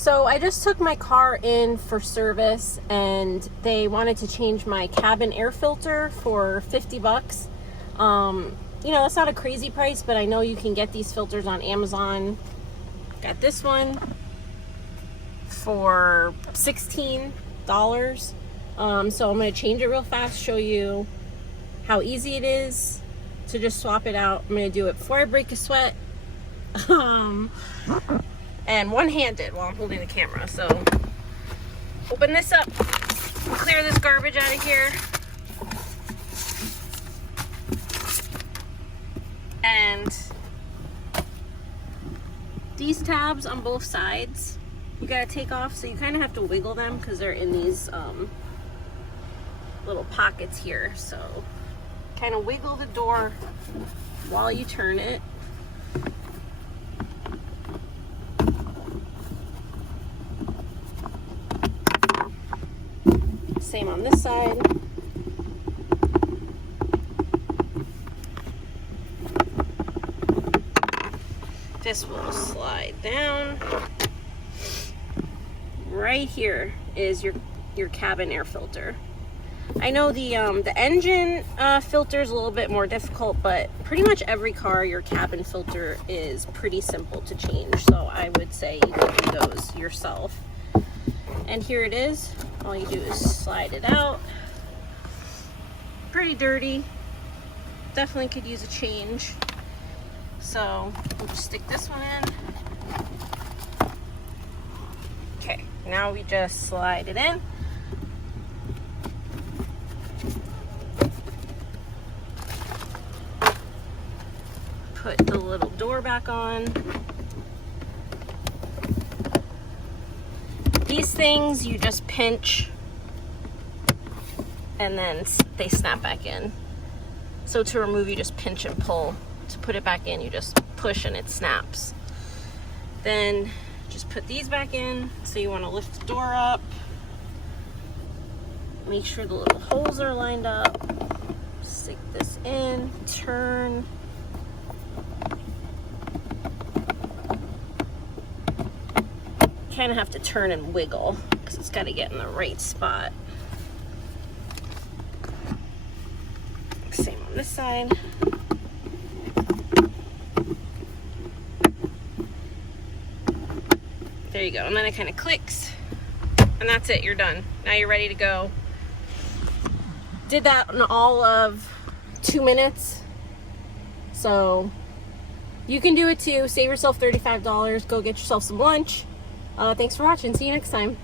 So I just took my car in for service and they wanted to change my cabin air filter for 50 bucks. You know, that's not a crazy price, but I know you can get these filters on Amazon. Got this one for $16. So I'm going to change it real fast, show you how easy it is to just swap it out. I'm going to do it before I break a sweat. And one-handed while I'm holding the camera. So open this up, clear this garbage out of here. And these tabs on both sides, you gotta take off, so you kind of have to wiggle them because they're in these little pockets here. So kind of wiggle the door while you turn it. Same on this side. This will slide down. Right here is your cabin air filter. I know the engine filter is a little bit more difficult, but pretty much every car, your cabin filter is pretty simple to change. So I would say you can do those yourself. And here it is. All you do is slide it out. Pretty dirty. Definitely could use a change. So we'll just stick this one in. Okay, now we just slide it in. Put the little door back on. These things you just pinch and then they snap back in. So to remove, you just pinch and pull. To put it back in, you just push and it snaps. Then just put these back in. So you want to lift the door up. Make sure the little holes are lined up. Stick this in, turn. Kind of have to turn and wiggle because it's got to get in the right spot. Same on this side. There you go, and then it kind of clicks, and that's it, you're done. Now you're ready to go. Did that in all of 2 minutes, so you can do it too. Save yourself $35, go get yourself some lunch. Thanks for watching, see you next time.